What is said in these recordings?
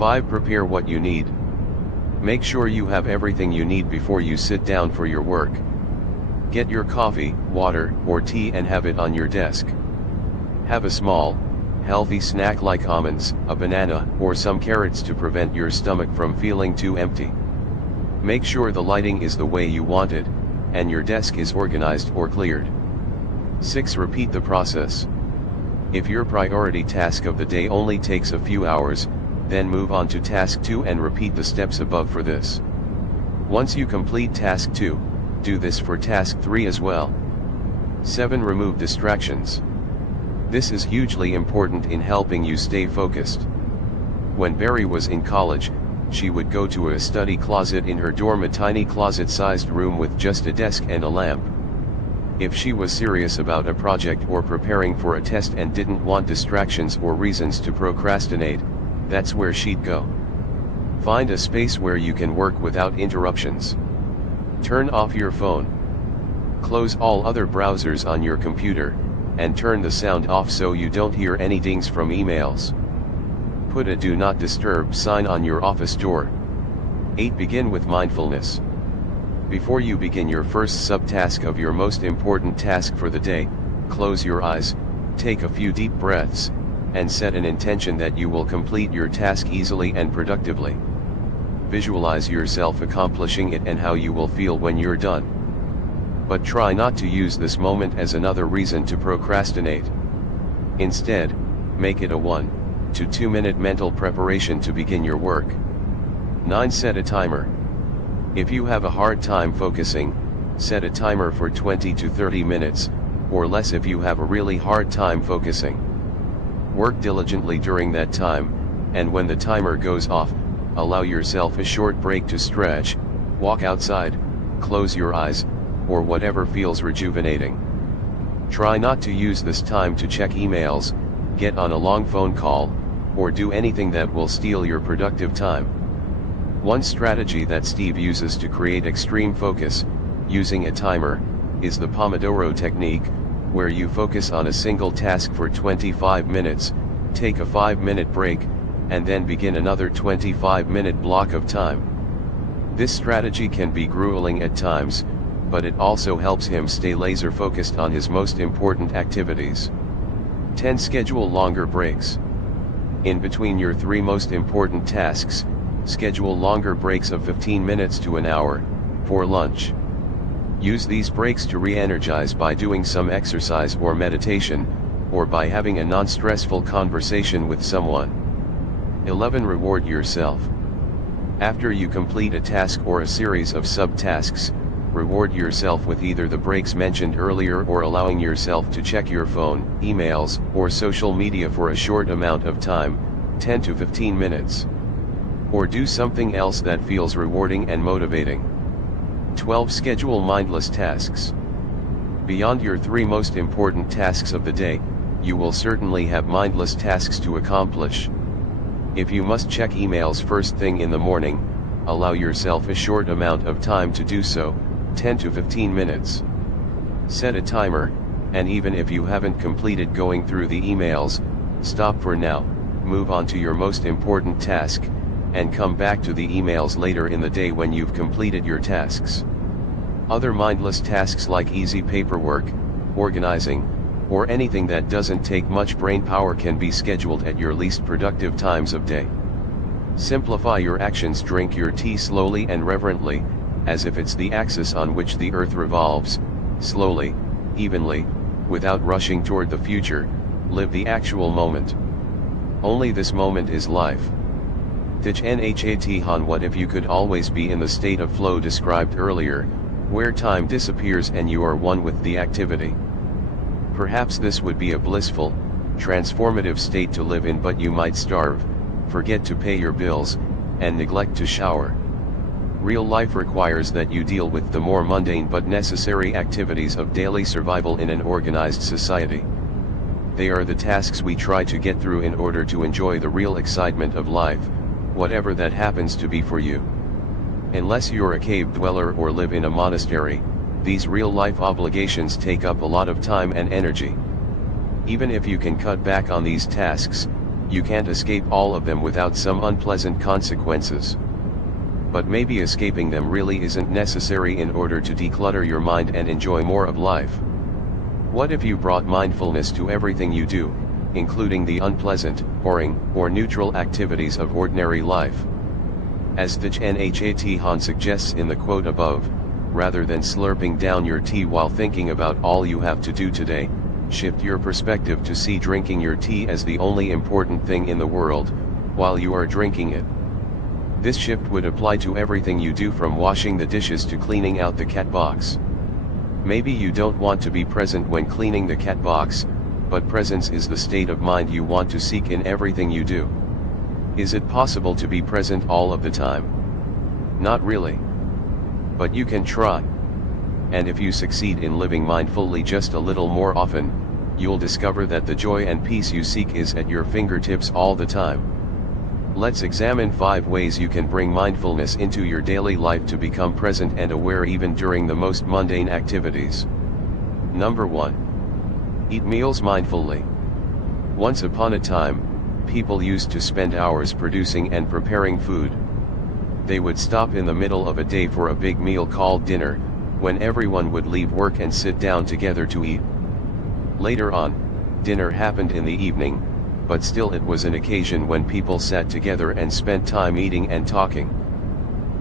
5. Prepare what you need. Make sure you have everything you need before you sit down for your work. Get your coffee, water, or tea and have it on your desk. Have a small, healthy snack like almonds, a banana, or some carrots to prevent your stomach from feeling too empty. Make sure the lighting is the way you want it, and your desk is organized or cleared. 6. Repeat the process. If your priority task of the day only takes a few hours, then move on to task 2 and repeat the steps above for this. Once you complete task 2, do this for task 3 as well. 7. Remove distractions. This is hugely important in helping you stay focused. When Barry was in college, she would go to a study closet in her dorm, a tiny closet-sized room with just a desk and a lamp. If she was serious about a project or preparing for a test and didn't want distractions or reasons to procrastinate, that's where she'd go. Find a space where you can work without interruptions. Turn off your phone. Close all other browsers on your computer, and turn the sound off so you don't hear any dings from emails. Put a do not disturb sign on your office door. 8. Begin with mindfulness. Before you begin your first subtask of your most important task for the day, close your eyes, take a few deep breaths, and set an intention that you will complete your task easily and productively. Visualize yourself accomplishing it and how you will feel when you're done. But try not to use this moment as another reason to procrastinate. Instead, make it a 1 to 2 minute mental preparation to begin your work. 9. Set a timer. If you have a hard time focusing, set a timer for 20 to 30 minutes, or less if you have a really hard time focusing. Work diligently during that time, and when the timer goes off, allow yourself a short break to stretch, walk outside, close your eyes, or whatever feels rejuvenating. Try not to use this time to check emails, get on a long phone call, or do anything that will steal your productive time. One strategy that Steve uses to create extreme focus, using a timer, is the Pomodoro technique, where you focus on a single task for 25 minutes, take a 5-minute break, and then begin another 25-minute block of time. This strategy can be grueling at times, but it also helps him stay laser focused on his most important activities. 10. Schedule longer breaks. In between your 3 most important tasks, schedule longer breaks of 15 minutes to an hour, for lunch. Use these breaks to re-energize by doing some exercise or meditation, or by having a non-stressful conversation with someone. 11. Reward yourself. After you complete a task or a series of subtasks, reward yourself with either the breaks mentioned earlier or allowing yourself to check your phone, emails, or social media for a short amount of time, 10 to 15 minutes. Or do something else that feels rewarding and motivating. 12. Schedule mindless tasks. Beyond your 3 most important tasks of the day, you will certainly have mindless tasks to accomplish. If you must check emails first thing in the morning, allow yourself a short amount of time to do so, 10 to 15 minutes. Set a timer, and even if you haven't completed going through the emails, stop for now, move on to your most important task, and come back to the emails later in the day when you've completed your tasks. Other mindless tasks like easy paperwork, organizing, or anything that doesn't take much brain power can be scheduled at your least productive times of day. Simplify your actions. Drink your tea slowly and reverently, as if it's the axis on which the earth revolves, slowly, evenly, without rushing toward the future. Live the actual moment. Only this moment is life. Thich Nhat Hanh. What if you could always be in the state of flow described earlier, where time disappears and you are one with the activity? Perhaps this would be a blissful, transformative state to live in, but you might starve, forget to pay your bills, and neglect to shower. Real life requires that you deal with the more mundane but necessary activities of daily survival in an organized society. They are the tasks we try to get through in order to enjoy the real excitement of life, whatever that happens to be for you. Unless you're a cave dweller or live in a monastery, these real-life obligations take up a lot of time and energy. Even if you can cut back on these tasks, you can't escape all of them without some unpleasant consequences. But maybe escaping them really isn't necessary in order to declutter your mind and enjoy more of life. What if you brought mindfulness to everything you do, including the unpleasant, boring, or neutral activities of ordinary life? As Thich Nhat Hanh suggests in the quote above, rather than slurping down your tea while thinking about all you have to do today, shift your perspective to see drinking your tea as the only important thing in the world, while you are drinking it. This shift would apply to everything you do, from washing the dishes to cleaning out the cat box. Maybe you don't want to be present when cleaning the cat box, but presence is the state of mind you want to seek in everything you do. Is it possible to be present all of the time? Not really. But you can try. And if you succeed in living mindfully just a little more often, you'll discover that the joy and peace you seek is at your fingertips all the time. Let's examine 5 ways you can bring mindfulness into your daily life to become present and aware even during the most mundane activities. Number 1. Eat meals mindfully. Once upon a time, people used to spend hours producing and preparing food. They would stop in the middle of a day for a big meal called dinner, when everyone would leave work and sit down together to eat. Later on, dinner happened in the evening, but still it was an occasion when people sat together and spent time eating and talking.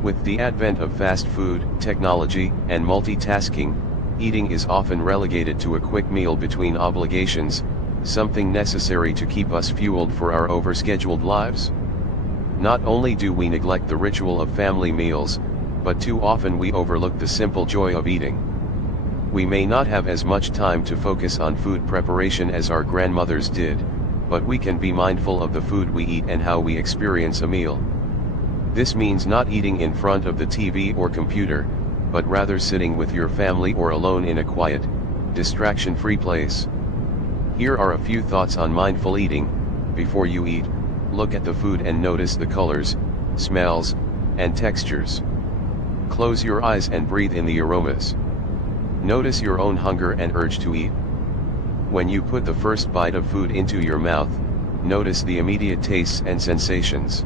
With the advent of fast food, technology, and multitasking, eating is often relegated to a quick meal between obligations, something necessary to keep us fueled for our overscheduled lives. Not only do we neglect the ritual of family meals, but too often we overlook the simple joy of eating. We may not have as much time to focus on food preparation as our grandmothers did, but we can be mindful of the food we eat and how we experience a meal. This means not eating in front of the TV or computer, but rather sitting with your family or alone in a quiet, distraction-free place. Here are a few thoughts on mindful eating. Before you eat, look at the food and notice the colors, smells, and textures. Close your eyes and breathe in the aromas. Notice your own hunger and urge to eat. When you put the first bite of food into your mouth, notice the immediate tastes and sensations.